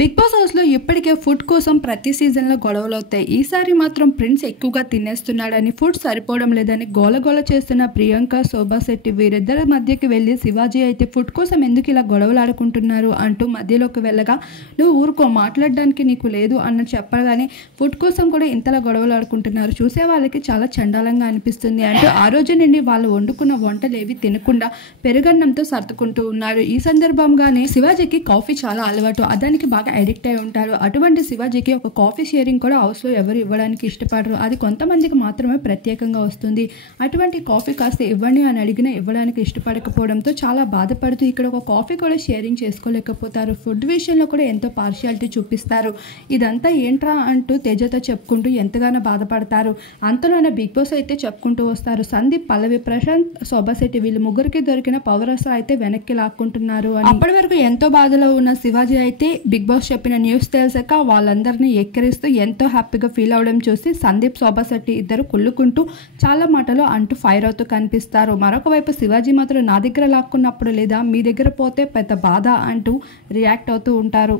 Big boss హౌస్లో ఇప్పటికే food కోసం ప్రతి సీజన్లో గొడవలు అవుతాయి. ఈసారి మాత్రం ప్రిన్స్ ఎక్కువగా తినేస్తున్నాడని, ఫుడ్ సరిపోవడం లేదని గోలగోల చేస్తున్న ప్రియాంక, శోభా శెట్టి వీరిద్దరి మధ్యకి వెళ్ళి శివాజీ అయితే ఫుడ్ కోసం ఎందుకు ఇలా గొడవలు ఆడుకుంటున్నారు అంటూ మధ్యలోకి వెళ్ళగా, నువ్వు ఊరుకో, మాట్లాడడానికి నీకు లేదు అన్నట్టు చెప్పగానే ఫుడ్ కోసం కూడా ఇంతలా గొడవలు ఆడుకుంటున్నారు, చూసే వాళ్ళకి చాలా చండాలంగా అనిపిస్తుంది అంటూ ఆ రోజు నుండి వాళ్ళు వండుకున్న వంటలు ఏవి తినకుండా పెరుగన్నంతో సర్దుకుంటూ ఉన్నారు. ఈ సందర్భంగానే శివాజీకి కాఫీ చాలా అలవాటు, దానికి బాగా అడిక్ట్ అయి ఉంటారు. అటువంటి శివాజీకి ఒక కాఫీ షేరింగ్ కూడా హౌస్లో ఎవరు ఇవ్వడానికి ఇష్టపడరు, అది కొంతమందికి మాత్రమే ప్రత్యేకంగా వస్తుంది. అటువంటి కాఫీ కాస్త ఇవ్వండి అని అడిగినా ఇవ్వడానికి ఇష్టపడకపోవడంతో చాలా బాధపడుతూ ఇక్కడ ఒక కాఫీ కూడా షేరింగ్ చేసుకోలేకపోతారు. ఫుడ్ విషయంలో కూడా ఎంతో పార్షియాలిటీ చూపిస్తారు. ఇదంతా ఏంట్రా అంటూ తేజతో చెప్పుకుంటూ ఎంతగానో బాధపడతారు. అంతలోనే బిగ్ బాస్ అయితే చెప్పుకుంటూ వస్తారు, సందీప్, పల్లవి, ప్రశాంత్, శోభా శెట్టి వీళ్ళు ముగ్గురికి దొరికిన పవర్ అయితే వెనక్కి లాక్కుంటున్నారు అని. అప్పటి వరకు ఎంతో బాధలో ఉన్న శివాజీ అయితే బిగ్ బాస్ చెప్పిన న్యూస్ తెలిసాక వాళ్ళందరినీ ఎక్కిరిస్తూ ఎంతో హ్యాపీగా ఫీల్ అవడం చూసి సందీప్, శోభా శెట్టి ఇద్దరు కుళ్ళుకుంటూ చాలా మాటలు అంటూ ఫైర్ అవుతూ కనిపిస్తారు. మరొక వైపు శివాజీ మాత్రం నా దగ్గర లాక్కున్నప్పుడు లేదా మీ దగ్గర పోతే పెద్ద బాధ అంటూ రియాక్ట్ అవుతూ ఉంటారు.